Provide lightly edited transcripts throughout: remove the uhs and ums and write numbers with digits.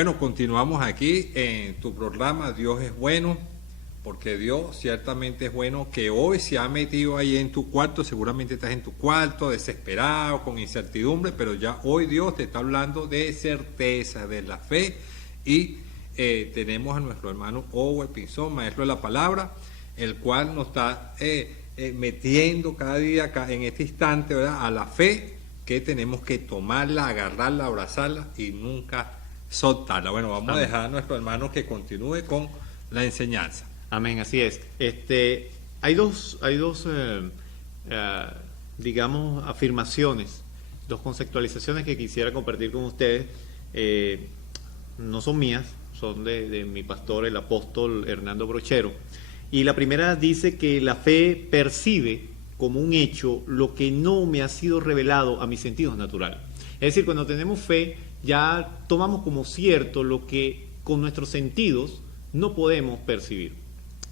Bueno, continuamos aquí en tu programa Dios es bueno, porque Dios ciertamente es bueno, que hoy se ha metido ahí en tu cuarto, seguramente estás en tu cuarto, desesperado, con incertidumbre, pero ya hoy Dios te está hablando de certeza, de la fe, y tenemos a nuestro hermano Owen Pinzón, maestro de la palabra, el cual nos está metiendo cada día en este instante, ¿verdad?, a la fe, que tenemos que tomarla, agarrarla, abrazarla y nunca soltarla. Bueno, vamos a dejar a nuestro hermano que continúe con la enseñanza. Amén, así es. Hay dos digamos, afirmaciones, dos conceptualizaciones que quisiera compartir con ustedes. No son mías, son de mi pastor, el apóstol Hernando Brochero. Y la primera dice que la fe percibe como un hecho lo que no me ha sido revelado a mis sentidos naturales. Es decir, cuando tenemos fe, ya tomamos como cierto lo que con nuestros sentidos no podemos percibir.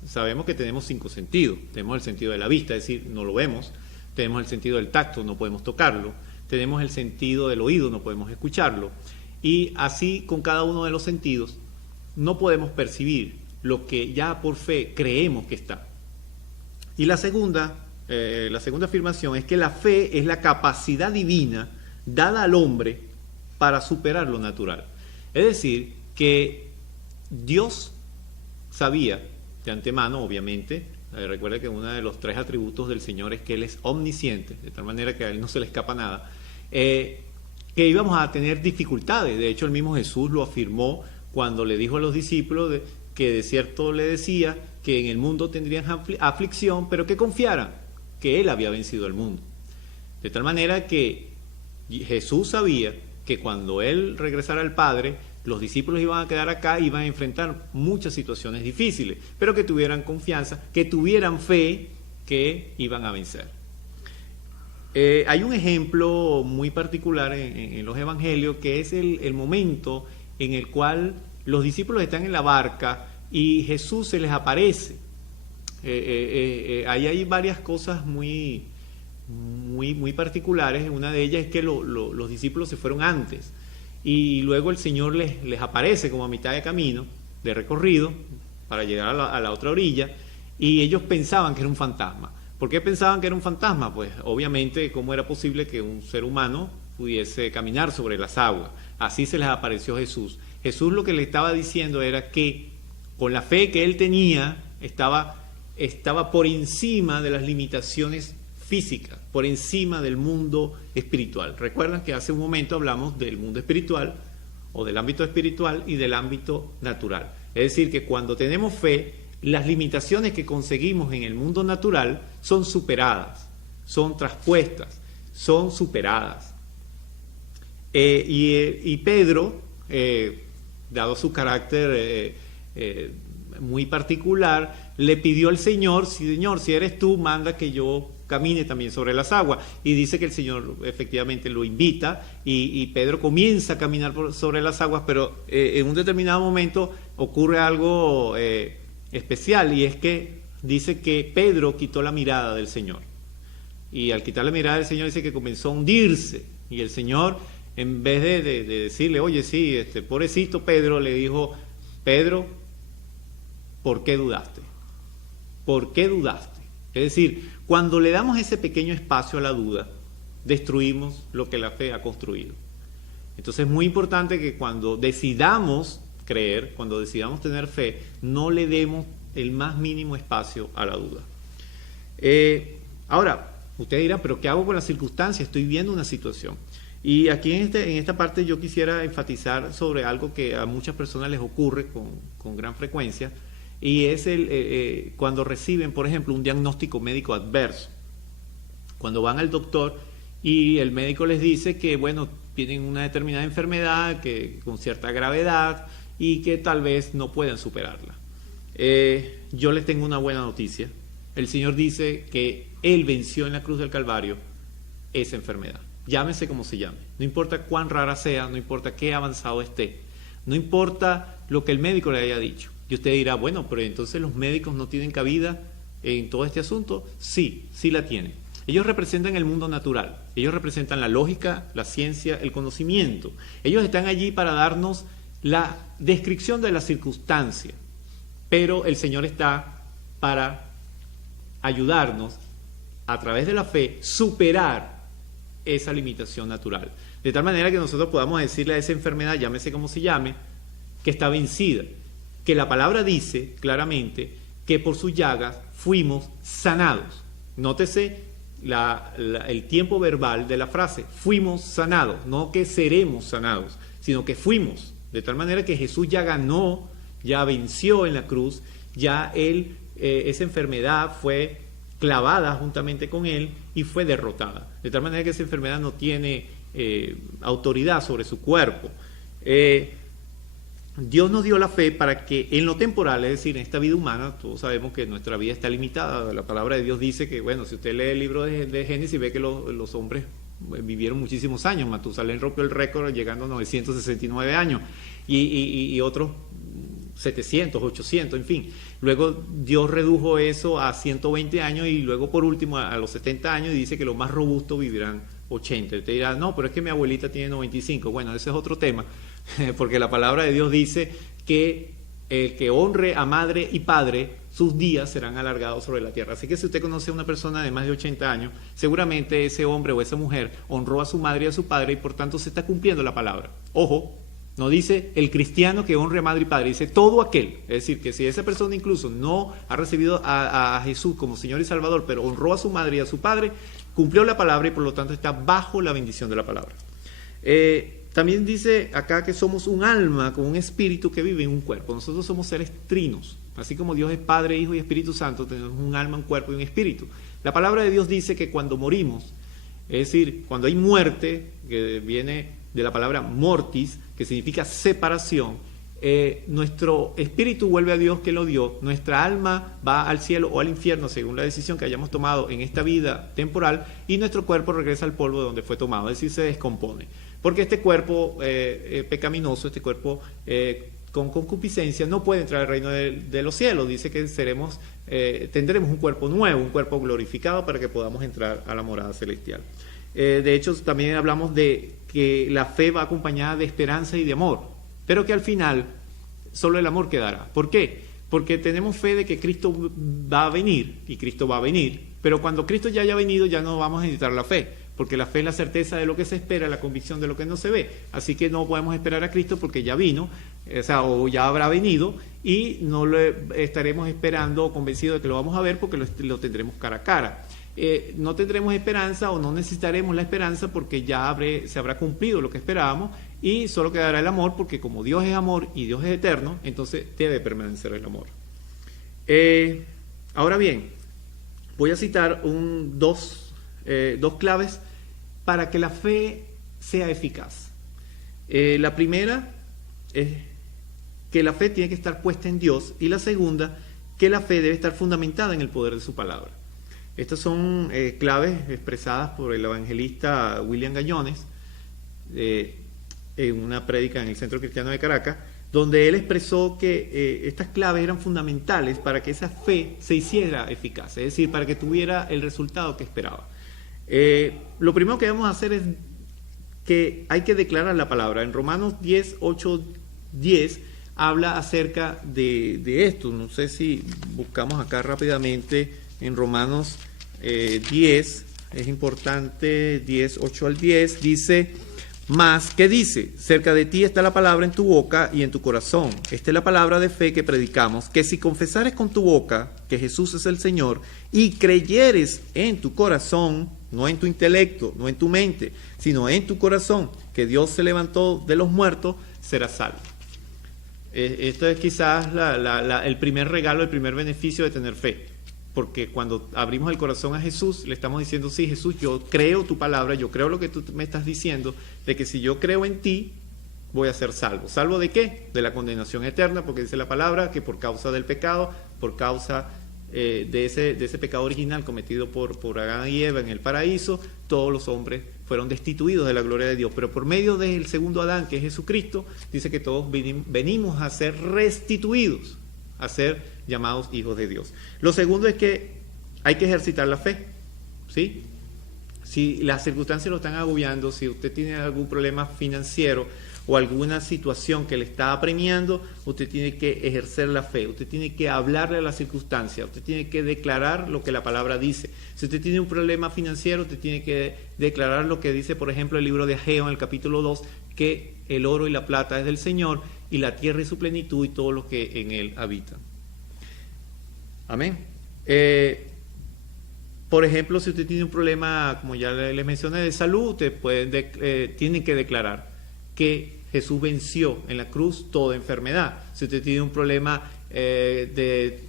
Sabemos que tenemos 5 sentidos. Tenemos el sentido de la vista, es decir, no lo vemos. Tenemos el sentido del tacto, no podemos tocarlo. Tenemos el sentido del oído, no podemos escucharlo. Y así con cada uno de los sentidos no podemos percibir lo que ya por fe creemos que está. Y la segunda afirmación es que la fe es la capacidad divina dada al hombre para superar lo natural. Es decir, que Dios sabía de antemano, obviamente, recuerda que uno de los 3 atributos del Señor es que Él es omnisciente, de tal manera que a Él no se le escapa nada, que íbamos a tener dificultades. De hecho, el mismo Jesús lo afirmó cuando le dijo a los discípulos que de cierto le decía que en el mundo tendrían aflicción, pero que confiaran que Él había vencido el mundo. De tal manera que Jesús sabía que cuando Él regresara al Padre, los discípulos iban a quedar acá y iban a enfrentar muchas situaciones difíciles, pero que tuvieran confianza, que tuvieran fe, que iban a vencer. Hay un ejemplo muy particular en los evangelios, que es el momento en el cual los discípulos están en la barca y Jesús se les aparece. Ahí hay varias cosas muy particulares. Una de ellas es que los discípulos se fueron antes y luego el Señor les aparece como a mitad de camino, de recorrido, para llegar a la otra orilla, y ellos pensaban que era un fantasma. ¿Por qué pensaban que era un fantasma? Pues obviamente, ¿cómo era posible que un ser humano pudiese caminar sobre las aguas? Así se les apareció Jesús. Jesús lo que le estaba diciendo era que con la fe que él tenía estaba por encima de las limitaciones físicas, por encima del mundo espiritual. Recuerdan que hace un momento hablamos del mundo espiritual o del ámbito espiritual y del ámbito natural. Es decir, que cuando tenemos fe, las limitaciones que conseguimos en el mundo natural son superadas, son traspuestas, son superadas. Y Pedro, dado su carácter muy particular, le pidió al Señor, Señor, si eres tú, manda que yo camine también sobre las aguas. Y dice que el Señor efectivamente lo invita y Pedro comienza a caminar sobre las aguas, pero en un determinado momento ocurre algo especial, y es que dice que Pedro quitó la mirada del Señor. Y al quitar la mirada del Señor dice que comenzó a hundirse. Y el Señor, en vez de decirle, oye, sí, pobrecito Pedro, le dijo, Pedro, ¿por qué dudaste? ¿Por qué dudaste? Es decir, cuando le damos ese pequeño espacio a la duda, destruimos lo que la fe ha construido. Entonces es muy importante que cuando decidamos creer, cuando decidamos tener fe, no le demos el más mínimo espacio a la duda. Ahora, usted dirá, ¿pero qué hago con las circunstancias? Estoy viendo una situación. Y aquí en esta parte yo quisiera enfatizar sobre algo que a muchas personas les ocurre con gran frecuencia, y es cuando reciben, por ejemplo, un diagnóstico médico adverso. Cuando van al doctor y el médico les dice que, bueno, tienen una determinada enfermedad que con cierta gravedad y que tal vez no puedan superarla. Yo les tengo una buena noticia. El Señor dice que Él venció en la cruz del Calvario esa enfermedad. Llámese como se llame. No importa cuán rara sea, no importa qué avanzado esté, no importa lo que el médico le haya dicho. Y usted dirá, bueno, pero entonces los médicos no tienen cabida en todo este asunto. Sí, sí la tienen. Ellos representan el mundo natural. Ellos representan la lógica, la ciencia, el conocimiento. Ellos están allí para darnos la descripción de la circunstancia, pero el Señor está para ayudarnos a través de la fe superar esa limitación natural, de tal manera que nosotros podamos decirle a esa enfermedad, llámese como se llame, que está vencida, que la palabra dice claramente que por sus llagas fuimos sanados. Nótese el tiempo verbal de la frase, fuimos sanados, no que seremos sanados, sino que fuimos, de tal manera que Jesús ya ganó, ya venció en la cruz, ya él, esa enfermedad fue clavada juntamente con él y fue derrotada, de tal manera que esa enfermedad no tiene autoridad sobre su cuerpo. Dios nos dio la fe para que en lo temporal, es decir, en esta vida humana, todos sabemos que nuestra vida está limitada. La palabra de Dios dice que, bueno, si usted lee el libro de Génesis, ve que los hombres vivieron muchísimos años. Matusalén rompió el récord llegando a 969 años y otros 700, 800, en fin. Luego Dios redujo eso a 120 años y luego por último a los 70 años y dice que los más robustos vivirán 80. Usted dirá, no, pero es que mi abuelita tiene 95. Bueno, ese es otro tema, porque la palabra de Dios dice que el que honre a madre y padre, sus días serán alargados sobre la tierra. Así que si usted conoce a una persona de más de 80 años, seguramente ese hombre o esa mujer honró a su madre y a su padre y por tanto se está cumpliendo la palabra. Ojo, no dice el cristiano que honre a madre y padre, dice todo aquel. Es decir, que si esa persona incluso no ha recibido a Jesús como Señor y Salvador, pero honró a su madre y a su padre, cumplió la palabra y por lo tanto está bajo la bendición de la palabra. También dice acá que somos un alma con un espíritu que vive en un cuerpo. Nosotros somos seres trinos. Así como Dios es Padre, Hijo y Espíritu Santo, tenemos un alma, un cuerpo y un espíritu. La palabra de Dios dice que cuando morimos, es decir, cuando hay muerte, que viene de la palabra mortis, que significa separación, nuestro espíritu vuelve a Dios que lo dio, nuestra alma va al cielo o al infierno según la decisión que hayamos tomado en esta vida temporal y nuestro cuerpo regresa al polvo de donde fue tomado, es decir, se descompone. Porque este cuerpo pecaminoso, este cuerpo con concupiscencia no puede entrar al reino de los cielos. Dice que tendremos un cuerpo nuevo, un cuerpo glorificado para que podamos entrar a la morada celestial. De hecho, también hablamos de que la fe va acompañada de esperanza y de amor, pero que al final solo el amor quedará. ¿Por qué? Porque tenemos fe de que Cristo va a venir, y Cristo va a venir, pero cuando Cristo ya haya venido ya no vamos a necesitar la fe, porque la fe es la certeza de lo que se espera, la convicción de lo que no se ve. Así que no podemos esperar a Cristo porque ya vino, o ya habrá venido, y no lo estaremos esperando o convencidos de que lo vamos a ver porque lo tendremos cara a cara. No tendremos esperanza o no necesitaremos la esperanza porque ya se habrá cumplido lo que esperábamos y solo quedará el amor porque como Dios es amor y Dios es eterno, entonces debe permanecer el amor. Ahora bien, voy a citar dos claves para que la fe sea eficaz. La primera es que la fe tiene que estar puesta en Dios y la segunda, que la fe debe estar fundamentada en el poder de su palabra. Estas son claves expresadas por el evangelista William Gallones en una prédica en el Centro Cristiano de Caracas, donde él expresó que estas claves eran fundamentales para que esa fe se hiciera eficaz, es decir, para que tuviera el resultado que esperaba. Lo primero que debemos hacer es que hay que declarar la palabra. En Romanos 10, 8, 10 habla acerca de esto. No sé si buscamos acá rápidamente en Romanos 10, es importante, 10, 8 al 10, dice, más, ¿qué dice? Cerca de ti está la palabra en tu boca y en tu corazón. Esta es la palabra de fe que predicamos, que si confesares con tu boca que Jesús es el Señor y creyeres en tu corazón, no en tu intelecto, no en tu mente, sino en tu corazón, que Dios se levantó de los muertos, serás salvo. Esto es quizás el primer regalo, el primer beneficio de tener fe. Porque cuando abrimos el corazón a Jesús, le estamos diciendo, sí, Jesús, yo creo tu palabra, yo creo lo que tú me estás diciendo, de que si yo creo en ti, voy a ser salvo. ¿Salvo de qué? De la condenación eterna, porque dice la palabra que por causa del pecado, por causa de ese pecado original cometido por Adán y Eva en el paraíso, todos los hombres fueron destituidos de la gloria de Dios. Pero por medio del segundo Adán, que es Jesucristo, dice que todos venimos a ser restituidos, a ser llamados hijos de Dios. Lo segundo es que hay que ejercitar la fe, ¿sí? Si las circunstancias lo están agobiando, si usted tiene algún problema financiero o alguna situación que le está apremiando, usted tiene que ejercer la fe, usted tiene que hablarle a la circunstancia, usted tiene que declarar lo que la palabra dice. Si usted tiene un problema financiero, usted tiene que declarar lo que dice, por ejemplo, el libro de Ageo en el capítulo 2, que el oro y la plata es del Señor, y la tierra y su plenitud y todo lo que en él habita. Amén. Por ejemplo, si usted tiene un problema, como ya les mencioné, de salud, usted tiene que declarar que Jesús venció en la cruz toda enfermedad. Si usted tiene un problema de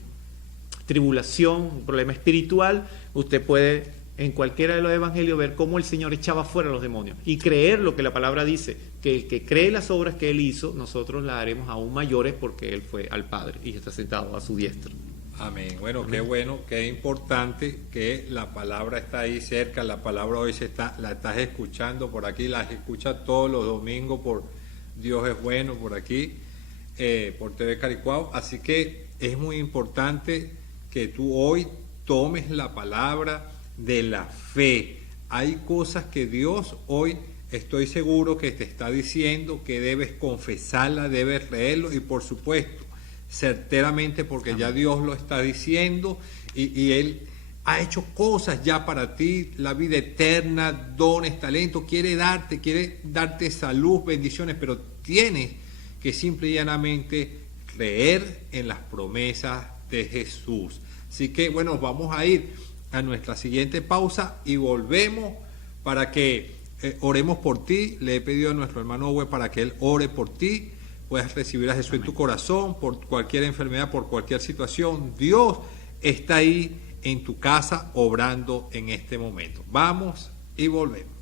tribulación, un problema espiritual, usted puede en cualquiera de los evangelios ver cómo el Señor echaba fuera a los demonios y creer lo que la palabra dice, que el que cree las obras que Él hizo, nosotros las haremos aún mayores porque Él fue al Padre y está sentado a su diestra. Amén. Bueno, Amén. qué bueno, qué importante que la palabra está ahí cerca, la palabra hoy la estás escuchando por aquí, la escuchas todos los domingos por Dios es bueno, por aquí, por TV Caricuao. Así que es muy importante que tú hoy tomes la palabra de la fe. Hay cosas que Dios hoy, estoy seguro que te está diciendo que debes confesarla, debes leerlo y por supuesto, certeramente porque ya Dios lo está diciendo y Él ha hecho cosas ya para ti, la vida eterna, dones, talentos, quiere darte salud, bendiciones, pero tienes que simple y llanamente creer en las promesas de Jesús. Así que bueno, vamos a ir a nuestra siguiente pausa y volvemos para que oremos por ti. Le he pedido a nuestro hermano Owe para que él ore por ti. Puedes recibir a Jesús en tu corazón por cualquier enfermedad, por cualquier situación. Dios está ahí en tu casa obrando en este momento. Vamos y volvemos.